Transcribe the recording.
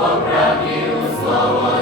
Бо праві у слово.